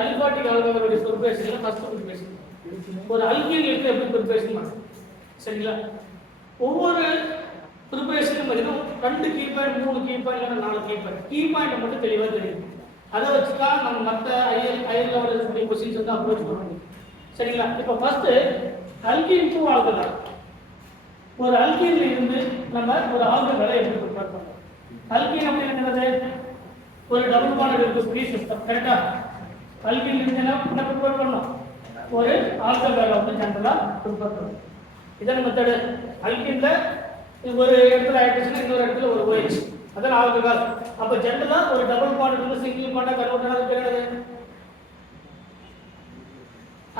அல்பாட்டிக் ஆல்கஹாலுடைய ப்ரிப்பரேஷன்ல first preparation ஒரு அல்கீனுக்கு எப்படி preparation பண்ணுறது சரிங்களா. ஒவ்வொரு ப்ரிப்பரேஷனும் பார்த்தீங்கன்னா 2 கீ பாயிண்ட் 3 கீ பாயிண்ட் இல்லைன்னா 4 கீ பாயிண்ட் மட்டும் தெளிவாக தெரியும். அதை வச்சு தான் நம்ம மற்ற ஹையர் லெவலில் இருக்கக்கூடிய கொஸ்டின்ஸ் வந்து அப்ரோச் பண்ண முடியும் சரிங்களா. இப்போ ஃபர்ஸ்ட் அல்கீன் டு ஆல்கஹால். ஒரு அல்கீன்ல இருந்து நம்ம ஒரு ஆல்கஹாலை எப்படி ப்ரிப்பேர் பண்ணுறோம். அல்கீன் அப்படிங்கிறது ஒரு டபுள் பாண்ட் இருக்கக்கூடிய சிஸ்டம் கரெக்டா. அல்கீன் இருந்து என்ன ப்ரிப்பேர் பண்ணோம், ஒரு ஆல்கஹாலை வந்து ஜெனரலாக ப்ரிப்பேர் பண்ணணும். இதான் மெத்தடு. அல்கீன்ல ஒரு இடத்துல ஹைட்ரஜன் இன்னொரு இடத்துல ஒரு OH அதான் ஆல்கஹால். அப்ப ஜெனரலா ஒரு டபுள் பாண்ட் இருந்து சிங்கிள் பாண்டா கன்வெர்ட் ஆனது பேர் என்னது,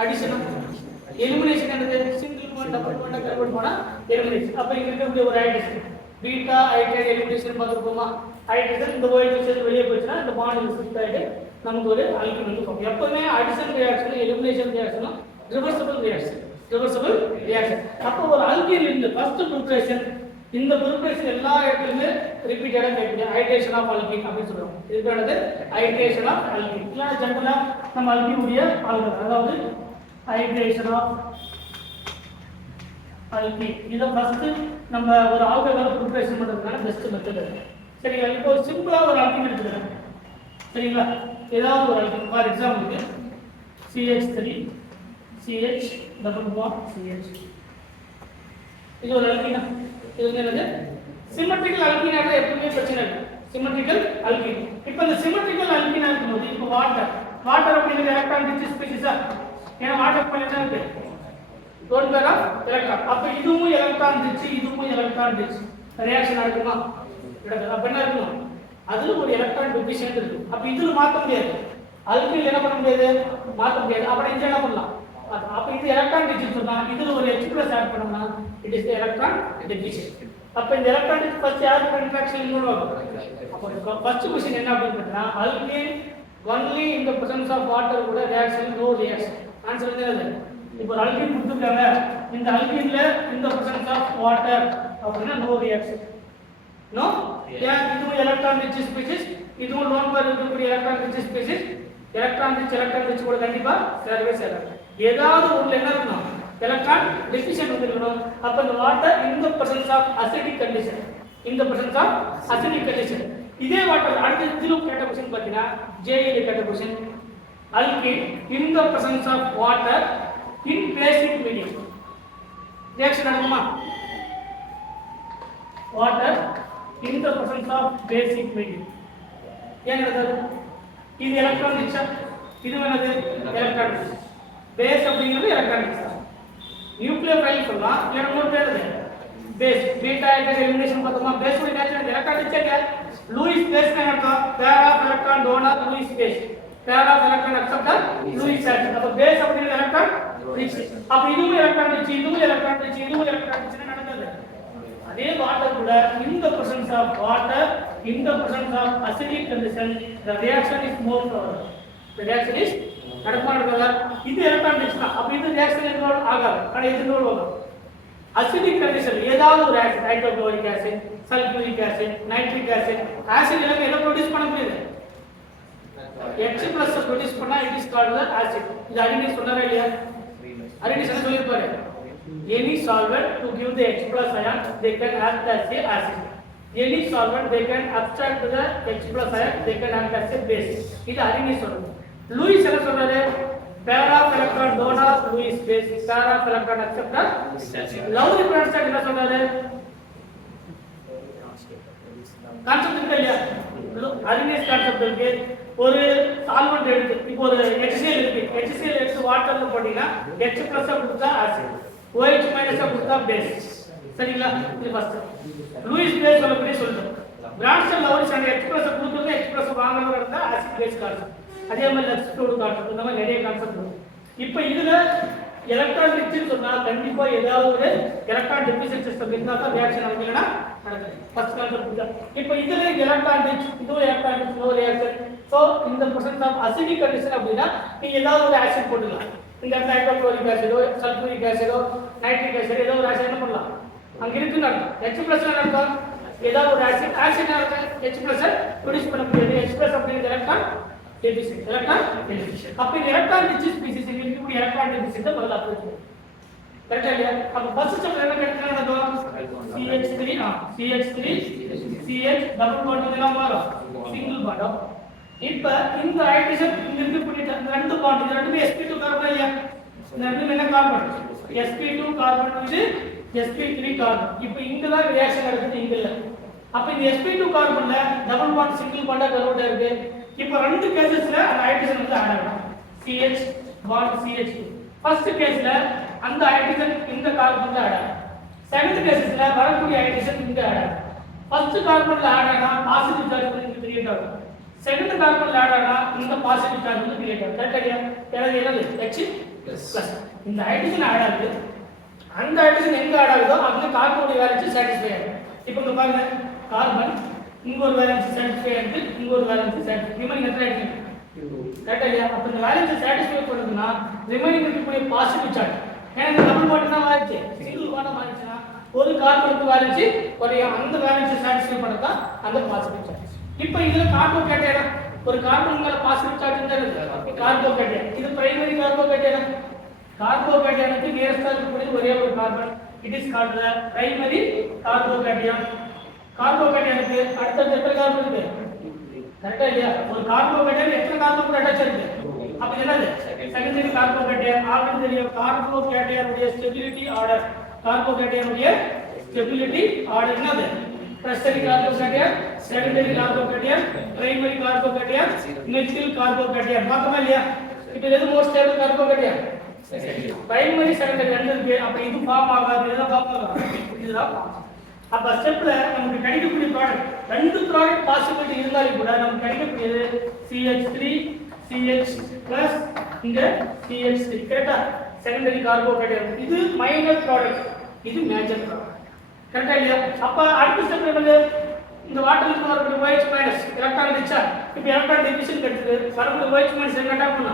அடிஷன். எலிமினேஷன் என்னது, சிங்கிள் பாண்ட் டபுள் பாண்டா கன்வெர்ட் பண்ணா எலிமினேஷன். அப்ப இங்க இருக்கக்கூடிய ஒரு ஹைட்ரஜன் பீட்டா ஹைட்ரஜன் எலிமினேஷன் பார்த்துருப்போமா. ஹைட்ரஜன் இந்த OH சேர்ந்து வெளியே போச்சுன்னா இந்த பாண்ட் ஷிஃப்ட் ஆயிட்டு நமக்கு ஒரு அல்கீன் வந்து இருக்கும். எப்பவுமே அடிஷன் ரியாக்ஷன் எலிமினேஷன் ரியாக்ஷனும் ரிவர்சிபிள் ரியாக்ஷன். அப்போ ஒரு அல்கீன் இருந்து ஃபர்ஸ்ட் ப்ரிப்பரேஷன், இந்த ப்ரிப்பரேஷன் எல்லா இடத்துலயுமே ரிப்பீட்டடா கேட்குது ஹைட்ரேஷன் ஆஃப் அல்கீன் அப்படின்னு சொல்றோம். இதுக்கானது ஹைட்ரேஷன் ஆஃப் அல்கீன். இல்ல ஜெனரலா நம்ம அல்கீனுடைய ஆல்கஹால் அதாவது ஹைட்ரேஷன் ஆஃப் அல்கீன். இத ஃபர்ஸ்ட் நம்ம ஒரு ஆல்கஹால் ப்ரிப்பரேஷன் பண்றதுக்கான பெஸ்ட் மெத்தட். சரிங்களா. இப்போ சிம்பிளா ஒரு அல்கீன் எடுத்துக்கிறேன் சரிங்களா. ஏதாவது ஒரு அல்கீன் ஃபார் எக்ஸாம்பிளுக்கு CH3 CH double bond CH. இது ஒரு அல்கீனா. இது என்னது, சிமெட்ரிக்கல் அல்கீனா. எப்பவுமே பிரச்சனை இல்லை சிமெட்ரிக்கல் அல்கீன். இப்போ இந்த சிமெட்ரிக்கல் அல்கீனா இருக்கும்போது இப்போ வாட்டர் அப்படிங்கிறது எலக்ட்ரான் ரிச் ஸ்பீஷிஸா. ஏன்னா வாட்டர் மேல என்ன இருக்கு, லோன் பேர் ஆஃப் எலக்ட்ரான். அப்ப இதுவும் எலக்ட்ரான் ரிச் இதுவும் எலக்ட்ரான் ரிச் ரியாக்ஷன் நடக்குமா நடக்குது. அப்ப என்ன இருக்கும், அதுல ஒரு எலக்ட்ரான் டெபிஷியன்ட் இருக்கு. அப்ப இதுல மாத்த முடியாது, அல்கீன் என்ன பண்ண முடியாது, மாத்த முடியாது. அப்ப இங்க என்ன பண்ணலாம், அப்ப இது எலக்ட்ரான் ரிச் சொன்னா இதுல ஒரு H+ ஆட் பண்ணோம்னா இட் இஸ் எலக்ட்ரான் டெபிஷியன்ட். அப்ப இந்த எலக்ட்ரான் ரிச் ஃபர்ஸ்ட் யார் இன்டராக்ஷன் இன்வால்வ் ஆகும். அப்ப ஃபர்ஸ்ட் क्वेश्चन என்ன அப்படினு பார்த்தா alkene only in the presence of water கூட reaction no reaction. ஆன்சர் என்னது, இப்போ அல்கீன் கொடுத்துட்டாங்க, இந்த அல்கீன்ல in the presence of water அப்படினா no reaction. நோ ஏன், இதுவும் எலக்ட்ரான் ரிச் ஸ்பீஷிஸ் இதுவும் லோன் பேர் இருக்கக்கூடிய electron rich species. Electron rich கூட கண்டிப்பா சேரவே சேராது. ஏதாவது ஒண்ணு என்ன இருக்கணும், எலக்ட்ரான் டெபிஷியன்ட் இருக்கணும். அப்ப இந்த water in the presence of acidic condition, in the presence of acidic condition. இதே வாட்டர் அடுத்து இதுல கேட்ட क्वेश्चन பாத்தீங்கன்னா JEE கேட்ட question alkene in the presence of water in basic medium reaction நடக்குமா. Water in the presence of basic medium ஏன் நடக்குது, இது எலக்ட்ரான் ரிச், இது என்னது எலக்ட்ரான் ரிச். பேஸ் அப்படிங்கிறது எலக்ட்ரான் ரிச் தான். நியூக்ளியோஃபைல் சொல்லலாம், இல்ல இன்னொரு பேர் இது பேஸ். பீட்டா ஹைட்ரஜன் எலிமினேஷன் பார்த்தோமா, பேஸ் உடைய நேச்சர் எலக்ட்ரான் ரிச் என்ன, லூயிஸ் பேஸ் என்ன அர்த்தம், pair of electron donor Lewis base, pair of electron acceptor Lewis atom. அப்ப பேஸ் அப்படிங்கிறது எலக்ட்ரான் ரிச். அப்ப இதுவும் எலக்ட்ரான் ரிச் இதுவும் எலக்ட்ரான் ரிச் இதுவும் எலக்ட்ரான் ரிச் நடக்குது. அதே வாட்டர் கூட in the presence of water in the presence of acidic condition the reaction is more powerful. The reaction is நடக்குமா. இது எலக்ட்ரான் ரிச் தான். அப்ப இது ரியாக்ஷன் இன்வால்வ் ஆகாது, ஆனா இது இன்வால்வ் ஆகும். அசிடிக் கண்டிஷன் ஏதாவது ஒரு acid, hydrochloric acid, sulphuric acid, nitric acid, acid எல்லாம் எதை ப்ரொடியூஸ் பண்ண முடியுது, H+ ப்ரொடியூஸ் பண்ணா it is called the acid. இது அரினிஸ் சொன்னாரா இல்லையா, அரினிஸ் என்ன சொல்லிருப்பாரு, any solvent to give the H+ ion they can act as a acid. Any solvent they can abstract the H+ ion they can act as a base. இது அரினிஸ் சொல்றது. Lewis என்ன சொல்றாரு, pair of electron donor Lewis base, pair of electron acceptor. Lowry Bronsted என்ன சொல்றாரு, concept இருக்கு இல்லையா, அரினிஸ் concept இருக்கு. ஒரு சால்வெண்ட் எடுத்து இப்போ ஒரு HCl இருக்கு, HCl எடுத்து வாட்டர்ல போட்டீங்கன்னா H+ கொடுத்தா ஆசிட், OH- கொடுத்தா பேஸ். சரிங்களா. இது ஃபர்ஸ்ட் லூயிஸ் பேஸ் சொல்லப்படி சொல்றோம். பிரான்ஸ்டாட் லவ்லி அந்த H+ கொடுத்தது H+ வாங்குறவங்க இருந்தா ஆசிட் பேஸ் கான்செப்ட். அதே மாதிரி லக்ஸ்டோடு கான்செப்ட், இந்த மாதிரி நிறைய கான்செப்ட் இருக்கு. இப்போ இதுல எலக்ட்ரான் ரிச் சொன்னா கண்டிப்பா ஏதாவது ஒரு எலக்ட்ரான் டெபிஷியன்ட் சிஸ்டம் இருந்தா தான் ரியாக்ஷன் ஆகும், இல்லனா ஃபர்ஸ்ட் கான்செப்ட். இப்போ இதுல எலக்ட்ரான் ரிச், இதுவும் electron rich low reaction. So இந்த பிரசன்ஸ் ஆஃப் அசிடிக் கண்டிஷன் அப்படினா நீங்க ஏதாவது ஒரு ஆசிட் போட்டுக்கலாம். இந்த இடத்துல ஹைட்ரோகுளோரிக் ஆசிடோ, சல்ஃபூரிக் ஆசிடோ, நைட்ரிக் ஆசிட் ஏதோ ஒரு ஆசிட் என்ன பண்ணலாம் அங்க இருக்குன்னு அர்த்தம். H+ அர்த்தம் ஏதாவது ஒரு ஆசிட் அர்த்தம் H+ ப்ரொடியூஸ் பண்ண முடியாது. H+ அப்படிங்கிறது எலக்ட்ரான் டெபிசிட். அப்ப இந்த எலக்ட்ரான் ரிச் ஸ்பீசிஸ் இருக்கக்கூடிய எலக்ட்ரான் டெபிசிட் தான் முதல்ல அப்ரோச் பண்ணுவோம். கரெக்ட்டா இல்லையா? அப்ப ஃபர்ஸ்ட் ஸ்டெப் என்ன நடக்கும்? CH3 CH டபுள் பாண்ட் இதெல்லாம் மாறும் சிங்கிள் பாண்ட். இப்ப இந்த ஹைட்ரஜன் இங்க இருக்கக்கூடிய ரெண்டு பாண்ட் இது ரெண்டுமே sp2 கார்பன் இல்லையா? இந்த ரெண்டுமே என்ன கார்பன்? sp2 கார்பன் இது sp3 கார்பன். இப்போ இங்க தான் ரியாக்ஷன் நடக்குது, இங்க இல்ல. அப்ப இந்த sp2 கார்பன்ல டபுள் பாண்ட் சிங்கிள் பாண்டா கன்வெர்ட் ஆகுது. இப்போ ரெண்டு கேसेसல அந்த ஹைட்ரஜன் வந்து ஆட் ஆகும். CH bond CH2. ஃபர்ஸ்ட் கேஸ்ல அந்த ஹைட்ரஜன் இந்த கார்பன்ல ஆட் ஆகும். செகண்ட் கேஸ்ல வரக்கூடிய ஹைட்ரஜன் இங்க ஆட் ஆகும். ஃபர்ஸ்ட் கார்பன்ல ஆட் ஆனா பாசிட்டிவ் சார்ஜ் வந்து கிரியேட் ஆகும். செகண்ட் கார்பன்ல ஆட் ஆனா இந்த பாசிட்டிவ் சார்ஜ் வந்து கிரியேட் ஆகும். கரெக்ட்டா இல்லையா? என்னது H+. இந்த ஹைட்ரஜன் ஆட் ஆகுது. அந்த ஹைட்ரஜன் எங்க ஆட் ஆகுதோ அங்க கார்பனோட வேலன்ஸ் சாட்டிஸ்ஃபை ஆகும். இப்போ இங்க பாருங்க, கார்பன் இங்க ஒரு வேலன்ஸ் சாட்டிஸ்ஃபை ஆகுது, இங்க ஒரு வேலன்ஸ் சாட்டிஸ்ஃபை. ரிமைனிங் எத்தனை இருக்கு? கரெக்ட்டா இல்லையா? அப்ப இந்த வேலன்ஸ் சாட்டிஸ்ஃபை பண்ணுதுன்னா ரிமைனிங் இருக்கக்கூடிய பாசிட்டிவ் சார்ஜ் ஏன்னா இந்த டபுள் பாண்ட் தான் ஆயிடுச்சு, சிங்கிள் பாண்ட் ஆயிடுச்சுனா ஒரு கார்பனுக்கு வேலன்ஸ் குறையும். அந்த வேலன்ஸ் சாட்டிஸ்ஃபை பண்ணதா அந்த பாசிட்டிவ் சார்ஜ். இப்போ இதுல கார்போகேட்டையன் ஒரு கார்பன் மேல பாசிட்டிவ் சார்ஜ் இருந்தா இருக்கு கார்போகேட்டையன். இது பிரைமரி கார்போகேட்டையன். கார்போகேட்டையனுக்கு நியரஸ்டா இருக்கக்கூடிய ஒரே ஒரு carbon. It is called the primary carbocation. கார்போகேட்டையனுக்கு அடுத்த எத்தனை கார்பன் இருக்கு? கரெக்ட்டா இல்லையா? ஒரு கார்போகேட்டையன் எத்தனை கார்பன் கூட அட்டாச் இருக்கு? அப்ப என்னது? செகண்டரி கார்போகேட்டையன். ஆல்ரெடி தெரியும் கார்போகேட்டையன் உடைய ஸ்டெபிலிட்டி ஆர்டர். கார்போகேட்டையன் உடைய ஸ்டெபிலிட்டி ஆர்டர் என்னது? tertiary carbocation, secondary carbocation, primary carbocation, methyl carbocation. பார்த்தோமா இல்லையா? இப்போ எது மோஸ்ட் ஸ்டேபிள் கார்போகேட்டையன்? பிரைமரி செகண்டரி ரெண்டு இருக்கு. அப்ப இது ஃபார்ம் ஆகாது, இதுதான் ஃபார்ம் ஆகும். இதுதான் ஃபார்ம். அப்ப ஸ்டெப்ல நமக்கு கிடைக்கக்கூடிய ப்ராடக்ட் ரெண்டு ப்ராடக்ட் பாசிபிலிட்டி இருந்தாலும் கூட நமக்கு கிடைக்கக்கூடியது CH3 CH+ இங்க CH3. கரெக்ட்டா? செகண்டரி கார்போகேட்டையன். இது மைனர் ப்ராடக்ட், இது மேஜர் ப்ராடக்ட். கரெக்ட்டா இல்லையா? அப்ப அடுத்த ஸ்டெப் என்னது? இந்த வாட்டர்ல இருந்து வரக்கூடிய OH- எலக்ட்ரான் ரிச்சா இப்போ எலக்ட்ரான் டெபிசிட் கிடைச்சது. வரக்கூடிய OH- எங்க அட்டாக் பண்ணா?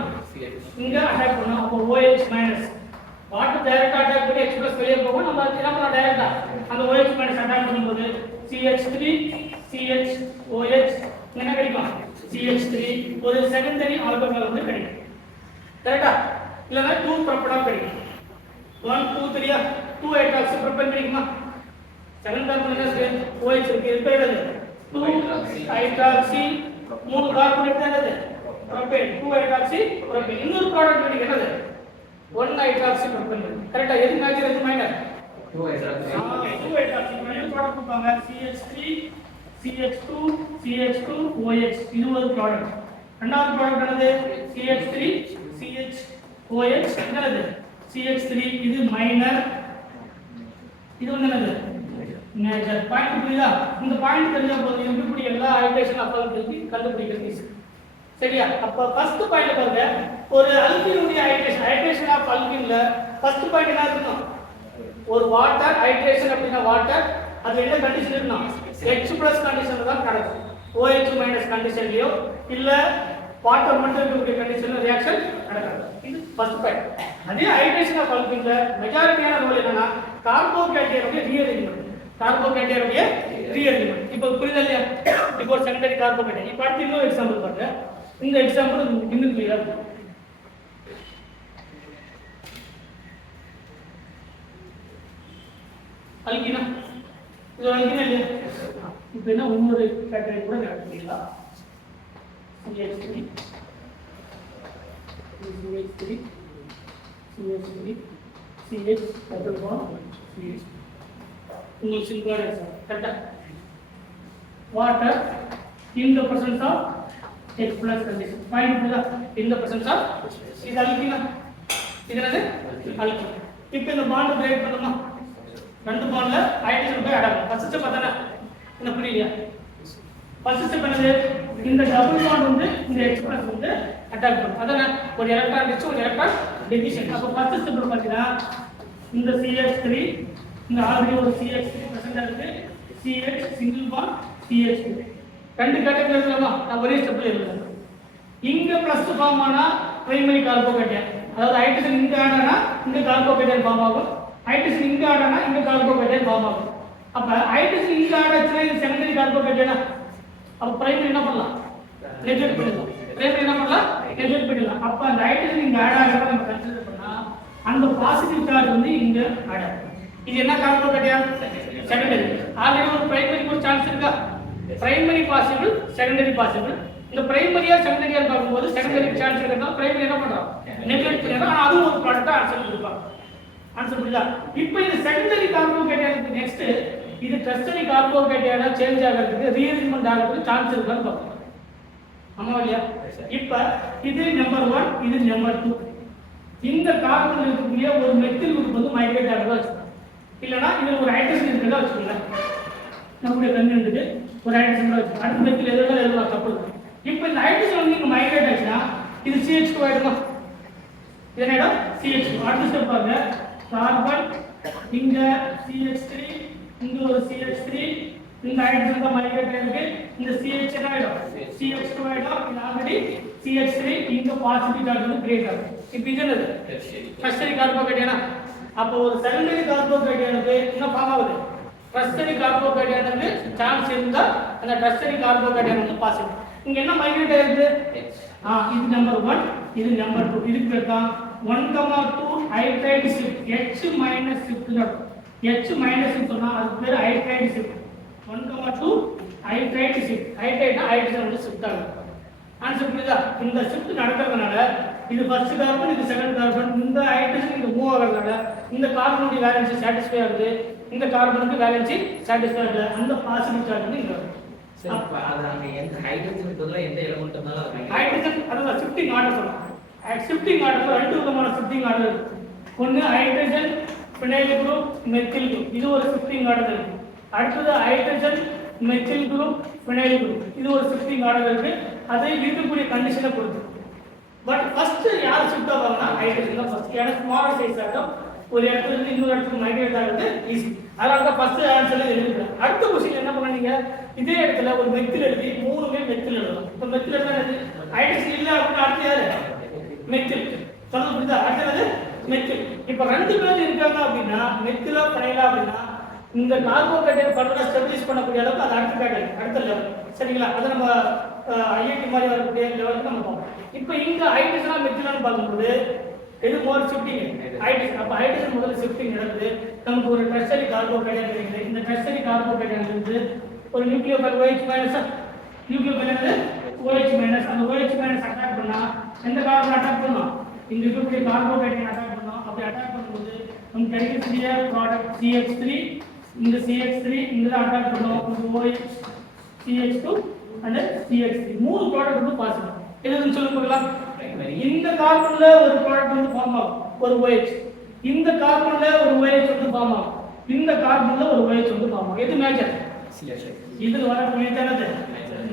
இங்க அட்டாக் பண்ணா. அப்ப OH- வாட்டர் டைரக்டா அட்டாக் பண்ணி H+ வெளியே போகும். நம்ம என்ன பண்ணலாம்? டைரக்டா அந்த OH- அட்டாக் பண்ணும்போது CH3 CHOH என்ன கிடைக்கும்? CH3 ஒரு செகண்டரி ஆல்கஹால் வந்து கிடைக்கும். கரெக்ட்டா? இல்லனா 2 ப்ரோப்படான் கிடைக்கும். 1 2 3 2 ஹைட்ராக்சி ப்ரோப்பேன் கிடைக்குமா? செகண்ட் கார்பன் என்ன OH இருக்கு, இது பேர் என்னது? 2 ஹைட்ராக்சி. மூணு கார்பன் என்னது? ப்ரோப்பேன். 2 hydroxy propane. இன்னொரு ப்ராடக்ட் கிடைக்கும் என்னது? 1 ஹைட்ராக்சி ப்ரோப்பேன். கரெக்ட்டா? எது மேஜர் எது minor? 2 hydroxy. 2 hydroxy minor product கொடுப்பாங்க. CH3 CH2 CH2 OH இது ஒரு ப்ராடக்ட். இரண்டாவது ப்ராடக்ட் என்னது? CH3 CHOH என்னது? CH3 இது மைனர், இது வந்து என்னது? மேஜர். பாயிண்ட் புரியுதா? இந்த பாயிண்ட் தெரிஞ்சா போதும் எப்படி எல்லா ஹைட்ரேஷன் அப்பாலஜி கண்டுபிடிக்கிறது ஈஸி. சரியா? அப்ப ஃபர்ஸ்ட் பாயிண்ட் பாருங்க, ஒரு அல்கினுடைய ஹைட்ரேஷன் ஆஃப் அல்கின்ல ஃபர்ஸ்ட் பாயிண்ட் என்ன இருக்கணும்? ஒரு வாட்டர் ஹைட்ரேஷன் அப்படினா வாட்டர் அது என்ன கண்டிஷன் இருக்கணும்? H+ கண்டிஷன்ல தான் நடக்கும். OH- கண்டிஷன்லயோ இல்ல வாட்டர் மட்டும் இருக்கக்கூடிய கண்டிஷன்ல ரியாக்ஷன் நடக்காது. இது ஃபர்ஸ்ட் பாயிண்ட். அதே ஹைட்ரேஷன் ஆஃப் அல்கின்ல மெஜாரிட்டியான ரோல் என்னன்னா கார்போகேட்டையனுடைய ரீஅரேஞ்ச்மென்ட். கார்போகேட்டையனுடைய ரீஅரேஞ்ச்மென்ட். இப்போ புரியுதா இல்லையா? இப்போ செகண்டரி கார்போகேட்டையன். இப்போ அடுத்து இன்னொரு எக்ஸாம்பிள் பாருங்க. இந்த எக்ஸாம்பிள் இன்னும் கிளியரா இருக்கும். அல்கினா இது அல்கினா இல்லையா? இப்போ என்ன இன்னொரு கேட்டகரி கூட நடக்குதுங்களா? CH3 CH3 CH3 CH double bond CH. உங்களுக்கு சிம்பிளான எக்ஸாம்பிள். கரெக்ட்டா? Water in the presence of H+ condition. Point புரியுதா? in the presence of இது அல்கினா. இது என்னது? அல்கின். இப்போ இந்த பாண்ட் பிரேக் பண்ணுமா? ரெண்டு பாண்ட்ல ஹைட்ரஜன் போய் ஆட் ஆகும். ஃபர்ஸ்ட் ஸ்டெப் அதானே? என்ன புரியலையா? ஃபர்ஸ்ட் ஸ்டெப் என்னது? இந்த டபுள் பாண்ட் வந்து இந்த H+ வந்து அட்டாக் பண்ணும். அதானே? ஒரு எலக்ட்ரான் ரிச் ஒரு எலக்ட்ரான் டெபிசிட். அப்ப ஃபர்ஸ்ட் ஸ்டெப் பாத்தீங்கன்னா இந்த CH3 இந்த ஆல்ரெடி ஒரு CH3 பிரசன்ட் இருக்கு. CH சிங்கிள் பாண்ட் CH2 ரெண்டு கேட்டகரி எழுதலாமா நான் ஒரே ஸ்டெப்ல எழுதுறேன் இங்க பிளஸ் ஃபார்ம் ஆனா பிரைமரி கார்போகேட்டையான் அதாவது ஹைட்ரஜன் இங்க ஆனா இங்க கார்போகேட்டையான் ஃபார்ம் ஆகும் ஹைட்ரஜன் இங்க ஆனா இங்க கார்போகேட்டையான் ஃபார்ம் ஆகும் அப்ப ஹைட்ரஜன் இங்க ஆனச்சுனா இது செகண்டரி கார்போகேட்டையானா அப்ப பிரைமரி என்ன பண்ணலாம் நெக்லெக்ட் பண்ணிடலாம் பிரைமரி என்ன பண்ணலாம் நெக்லெக்ட் பண்ணிடலாம் அப்ப அந்த ஹைட்ரஜன் இங்க ஆட் ஆகிறத நம்ம கன்சிடர் பண்ணா அந்த பாசிட்டிவ் சார்ஜ் வந்து இங்க ஆட் ஆகும் இது என்ன கார்போகேட்டையான் செகண்டரி ஆல்ரெடி ஒரு பிரைமரிக்கு ஒரு சான்ஸ் இருக்கா பிரைமரி பாசிபிள் செகண்டரி பாசிபிள் இந்த பிரைமரியா செகண்டரியா பார்க்கும்போது செகண்டரி சான்ஸ் இருக்கிறதால பிரைமரி என்ன பண்றோம் நெக்லெக்ட் பண்ணிடுறோம் அது ஒரு ப்ராடக்ட்டா ஆன்சர் கொடுப்பாங்க ஆன்சர் புரியுதா இப்போ இது செகண்டரி கார்போகேட்டையானுக்கு நெக்ஸ்ட் இது டெர்ஷரி கார்போகேட்டையானா சேஞ்ச் ஆகிறதுக்கு ரீஅரேஞ்ச்மென்ட் ஆகிறதுக்கு சான்ஸ் இருக்கான்னு பார்ப்போம் ஆமா இல்லையா இப்போ இது நம்பர் 1 இது நம்பர் 2 இந்த கார்பன் இருக்கக்கூடிய ஒரு மெத்தில் குரூப் வந்து மைக்ரேட் ஆகிறதா வச்சுக்கோங்க இல்லனா இதுல ஒரு ஹைட்ரஜன் இருக்கிறதா வச்சுக்கோங்க நம்முடைய கன்வென்ட்டுக்கு ஒரு ஹைட்ரஜன் வச்சு அடுத்த மெத்தில் எதுல எழுதலாம் தப்பு இப்போ இந்த ஹைட்ரஜன் வந்து இங்க மைக்ரேட் ஆச்சுனா இது CH2 ஆயிடுமா இது என்னடா CH2 அடுத்த ஸ்டெப் பாருங்க கார்பன் இங்க CH3 இங்க ஒரு CH3 இந்த ஹைட்ரஜன் தான் மைக்ரேட் ஆயிருக்கு இந்த CH என்ன ஆயிடும் CH2 ஆயிடும் இது ஆல்ரெடி CH3 இங்க பாசிட்டிவ் சார்ஜ் வந்து கிரியேட் ஆகும் இப்போ இது என்னது டெர்ஷரி கார்போகேட்டையானா அப்போ ஒரு செகண்டரி கார்போகேட்டையானுக்கு என்ன ஃபார்ம் ஆகுது டெர்ஷரி கார்போகேட்டையானுக்கு சான்ஸ் இருந்தா அந்த டெர்ஷரி கார்போகேட்டையான் வந்து பாசிட்டிவ் இங்க என்ன மைக்ரேட் ஆயிருக்கு இது நம்பர் 1 இது நம்பர் 2 இதுக்கு பேர் தான் 1,2 hydride shift H minus shift H minus சொன்னா அதுக்கு பேர் ஹைட்ரைட் ஷிஃப்ட் 1,2 ஹைட்ரைட் ஷிஃப்ட் ஹைட்ரைட்னா ஹைட்ரஜன் வந்து ஷிஃப்ட் ஆகும் ஆன்சர் புரியுதா இந்த ஷிஃப்ட் நடக்கிறதுனால இது ஃபர்ஸ்ட் கார்பன் இது செகண்ட் கார்பன் இந்த ஹைட்ரஜன் இங்க மூவ் ஆகிறதுனால இந்த கார்பனுடைய வேலன்சி சாட்டிஸ்ஃபை ஆகுது இந்த கார்பனுக்கு வேலன்சி சாட்டிஸ்ஃபை ஆகல அந்த பாசிட்டிவ் சார்ஜ் வந்து இங்க வருது அப்ப அது அங்க எந்த ஹைட்ரஜன் பதிலா எந்த எலிமெண்ட் இருந்தாலும் ஹைட்ரஜன் அதாவது ஷிஃப்டிங் ஆர்டர் சொல்றோம் ஷிஃப்டிங் ஆர்டர்ல ரெண்டு விதமான ஷிஃப்டிங் ஆர்டர் இருக்கு ஒன்னு hydrogen phenyl group methyl group இது ஒரு ஷிஃப்டிங் ஆர்டர் இருக்கு அடுத்தது hydrogen methyl group phenyl group இது ஒரு ஷிஃப்டிங் ஆர்டர் இருக்கு அது இருக்கக்கூடிய கண்டிஷனை பொறுத்து பட் ஃபர்ஸ்ட் யார் ஷிஃப்ட் ஆவாங்கன்னா ஹைட்ரஜன் தான் ஃபர்ஸ்ட் ஏன்னா ஸ்மாலர் சைஸ் ஆகும் ஒரு இடத்துல இருந்து இன்னொரு இடத்துக்கு மைக்ரேட் ஆகிறது ஈஸி அதனால தான் ஃபர்ஸ்ட் ஆன்சர்ல எழுதுறேன் அடுத்த क्वेश्चन என்ன பண்ணீங்க இதே இடத்துல ஒரு மெத்தில் எழுதி மூணுமே மெத்தில் எழுதலாம் இப்போ மெத்தில் எழுதா ஹைட்ரஜன் இல்ல அப்படினா அடுத்து யாரு மெத்தில் சொல்ல புரியுதா அடுத்தது மெத்தில் இப்போ ரெண்டு பேர் இருக்காங்க அப்படினா மெத்திலா ஃபைனலா அப்படினா இந்த கார்போகேட்டையான் ஃபர்தரா ஸ்டெபிலைஸ் பண்ணக்கூடிய அளவுக்கு அது அடுத்த கேட்டகரி அடுத்த லெவல் சரிங்களா அதை நம்ம ஐஐடி மாதிரி வரக்கூடிய லெவலுக்கு நம்ம போவோம் இப்போ இங்க ஹைட்ரஜனா மெத்திலான்னு பார்க்கும்போது இது மோர் ஷிஃப்டிங் ஹைட்ரஜன் அப்ப ஹைட்ரஜன் முதல்ல ஷிஃப்டிங் நடக்குது நமக்கு ஒரு டெர்ஷரி கார்போகேட்டையான் கிடைக்குது இந்த டெர்ஷரி கார்போகேட்டையான் இருந்து ஒரு நியூக்ளியோஃபைல் OH மைனஸ் நியூக்ளியோஃபைல் என்னது OH மைனஸ் அந்த OH மைனஸ் அட்டாக் பண்ணா எந்த கார்பன் அட்டாக் பண்ணும் இங்க இருக்கக்கூடிய கார்போகேட்டையான் அட்டாக் பண்ணும் அப்படி அட்டாக் பண்ணும்போது நமக்கு கிடைக்கக்கூடிய ப்ராடக்ட் CH3 இந்த CH3 இங்க அட்டாக் பண்ணும் OH CH2 and CH3 மூணு ப்ராடக்ட் வந்து பாசிபிள் எதுன்னு சொல்லுங்க இந்த கார்பன்ல ஒரு ப்ராடக்ட் வந்து ஃபார்ம் ஆகும் ஒரு OH இந்த கார்பன்ல ஒரு OH வந்து ஃபார்ம் ஆகும் இந்த கார்பன்ல ஒரு OH வந்து ஃபார்ம் ஆகும் எது மேஜர் இது வரக்கூடியது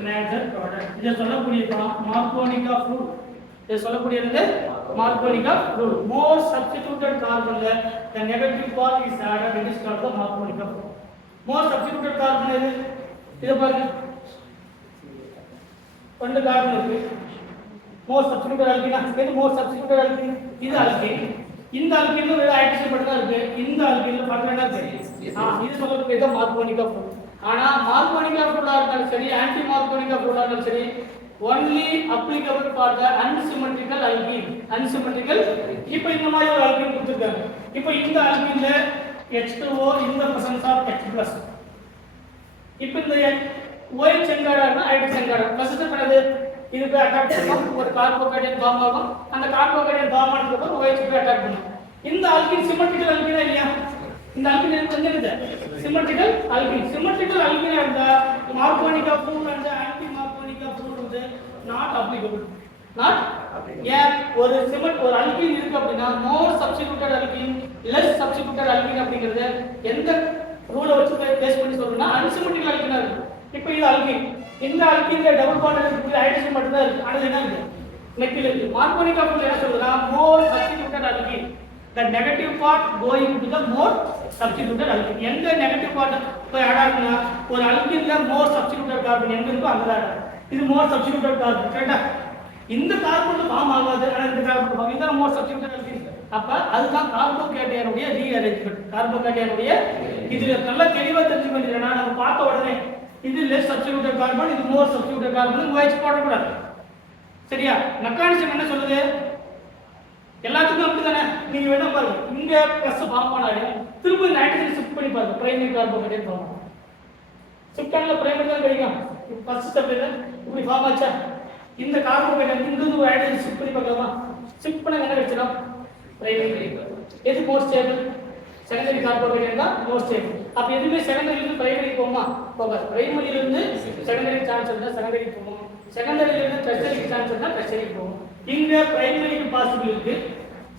மேஜர் ப்ராடக்ட் இத சொல்லக்கூடிய மார்கோனிகா ஃப்ளூட் இத சொல்லக்கூடியது மார்கோனிகா ஃப்ளூட் மோர் சப்ஸ்டிட்யூட்டட் கார்பன்ல the negative part is added it is called the Markovnikov ஃப்ளூட் மோர் சப்ஸ்டிட்யூட்டட் கார்பன் எது இத பாருங்க ரெண்டு கார்பன் இருக்கு மோர் சப்ஸ்டிட்யூட்டட் அல்கீனா இது மோர் சப்ஸ்டிட்யூட்டட் அல்கீன் இது அல்கீன் இந்த அல்கீன்ல வேற ஹைட்ரஜன் மட்டும் தான் இருக்கு இந்த அல்கீன்ல பக்கறனா தெரியும் இது சொல்லக்கூடியது மார்கோனிகா ஃப்ளூட் ஆனா மார்கோனிகா ஃப்ளூடா இருந்தாலும் சரி ஆன்டி மார்கோனிகா ஃப்ளூடா இருந்தாலும் சரி only applicable for the unsymmetrical alkene unsymmetrical இப்போ இந்த மாதிரி ஒரு alkene கொடுத்திருக்காங்க இப்போ இந்த alkeneல H2O இந்த presence of H+ இப்போ இந்த OH என்கோடர்னா ஹைட்ரஜன் என்கோடர் ஃபர்ஸ்ட் பண்ணது இதுக்கு அட்டாக் பண்ணும் ஒரு கார்போகேட்டையான் ஃபார்ம் ஆகும் அந்த கார்போகேட்டையான் ஃபார்ம் ஆனதுக்கு அப்புறம் OH க்கு அட்டாக் பண்ணும் இந்த alkene symmetrical alkene இல்லையா இந்த alkene என்னது symmetrical alkene இருந்தா மார்கோனிகா ஃப்ளூட் and anti மார்கோனிகா ஃப்ளூட் வந்து not applicable ஏன் ஒரு ஒரு alkene இருக்கு அப்படினா more substituted alkene less substituted alkene அப்படிங்கிறது எந்த ரூலை வச்சு பேஸ் பண்ணி சொல்றோம்னா unsymmetrical alkene இருக்கு இப்போ இது alkene இந்த alkeneல டபுள் பாண்ட் இருக்கு ஹைட்ரஜன் மட்டும் தான் இருக்கு ஆனா என்ன இருக்கு மெத்தில் இருக்கு மார்கோனிகா ஃப்ளூட் என்ன சொல்றா more substituted alkene the negative part going to the more substituted alkene. எந்த நெகட்டிவ் பார்ட் போய் ஆட் ஆகுனா ஒரு அல்கீன்ல மோர் சப்ஸ்டிட்யூட்டட் கார்பன் எங்க இருக்கோ அங்க தான் இது மோர் சப்ஸ்டிட்யூட்டட் கார்பன். கரெக்ட்டா? இந்த கார்பன் ஃபார்ம் ஆகாது, ஆனா இந்த கார்பன் ஃபார்ம் இதான் மோர் சப்ஸ்டிட்யூட்டட் அல்கீன். அப்ப அதுதான் கார்போகேட்டையனுடைய ரீஅரேஞ்ச்மென்ட். கார்போகேட்டையனுடைய இதுல நல்லா தெளிவா தெரிஞ்சுக்க வேண்டியது நம்ம பார்த்த உடனே இது லெஸ் சப்ஸ்டிட்யூட்டட் கார்பன், இது மோர் சப்ஸ்டிட்யூட்டட் கார்பன் OH போடக்கூடாது. சரியா? மெக்கானிசம் என்ன சொல்லுது? எல்லாத்துக்கும் அப்படிதானே. நீங்க வேணா பாருங்க, இங்க பிளஸ் ஃபார்ம் பண்ணாலே திரும்ப நைட்ரஜன் ஷிஃப்ட் பண்ணி பாருங்க, பிரைமரி கார்போகேட்டையன் ஃபார்ம் ஆகும். ஷிஃப்ட் பண்ணல பிரைமரி தான் கிடைக்கும். இப்போ ஃபர்ஸ்ட் ஸ்டெப்ல இப்படி ஃபார்ம் ஆச்சா, இந்த கார்போகேட்டையன் இங்க இருந்து நைட்ரஜன் ஷிஃப்ட் பண்ணி பார்க்கலாமா? ஷிஃப்ட் பண்ண என்ன கிடைச்சிடும்? பிரைமரி. எது மோர் ஸ்டேபிள்? செகண்டரி கார்போகேட்டையன் தான் மோர் ஸ்டேபிள். அப்ப எதுமே செகண்டரியில இருந்து பிரைமரி போகுமா? போகாது. பிரைமரியில இருந்து செகண்டரி சான்ஸ் இருந்தா செகண்டரி போகும், செகண்டரியில இருந்து டெர்ஷரி சான்ஸ் இருந்தா டெர்ஷரி போகும். இங்க பிரைமரிக்கு பாசிபிள் இருக்கு,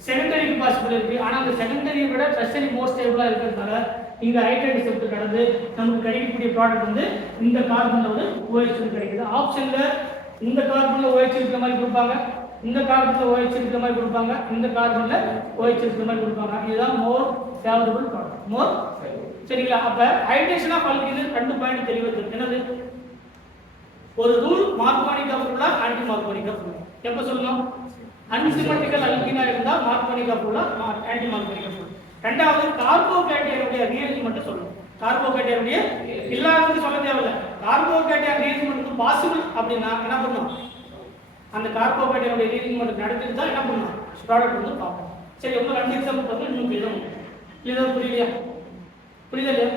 செகண்டரிக்கு பாசிபிள் இருக்கு. ஆனா அந்த செகண்டரியை விட டெர்ஷரி மோர் ஸ்டேபிளா இருக்கிறதுனால இங்க ஹைட்ரஜன் ஷிஃப்ட் நடந்து நமக்கு கிடைக்கக்கூடிய ப்ராடக்ட் வந்து இந்த கார்பன்ல வந்து OH கிடைக்குது. ஆப்ஷன்ல இந்த கார்பன்ல OH இருக்கிற மாதிரி கொடுப்பாங்க, இந்த கார்பன்ல OH இருக்கிற மாதிரி கொடுப்பாங்க, இந்த கார்பன்ல OH இருக்கிற மாதிரி கொடுப்பாங்க. இதுதான் மோர் ஃபேவரபிள் ப்ராடக்ட். மோர் சரிங்களா? அப்ப ஹைட்ரேஷன் ஆஃப் அல்கீன் ரெண்டு பாயிண்ட் தெளிவா இருக்கு. என்னது? ஒரு ரூல் மார்க்கோனிக் அப்ரூவ்ல ஆன்டி மார்க்கோனிக் அப்ரூவ். எப்ப சொல்லணும்? அன்சிமெட்ரிக்கல் அல்கீனா இருந்தா மார்க்கோனிக் அப்ரூவ்ல ஆன்டி மார்க்கோனிக் அப்ரூவ். ரெண்டாவது கார்போகேட்டையனுடைய ரீஅரேஞ்ச்மென்ட் சொல்லணும். கார்போகேட்டையனுடைய இல்லாதது சொல்ல தேவையில்லை. கார்போகேட்டையன் ரீஅரேஞ்ச்மென்ட் பாசிபிள் அப்படின்னா என்ன பண்ணணும்? அந்த கார்போகேட்டையனுடைய ரீஅரேஞ்ச்மென்ட் நடந்துட்டு தான் என்ன பண்ணணும்? ப்ராடக்ட் வந்து பார்ப்போம். சரி, உங்க ரெண்டு எக்ஸாம்பிள் பார்த்தா இன்னும் புரியுது. புரியலையா? புரியுதா இல்லையா?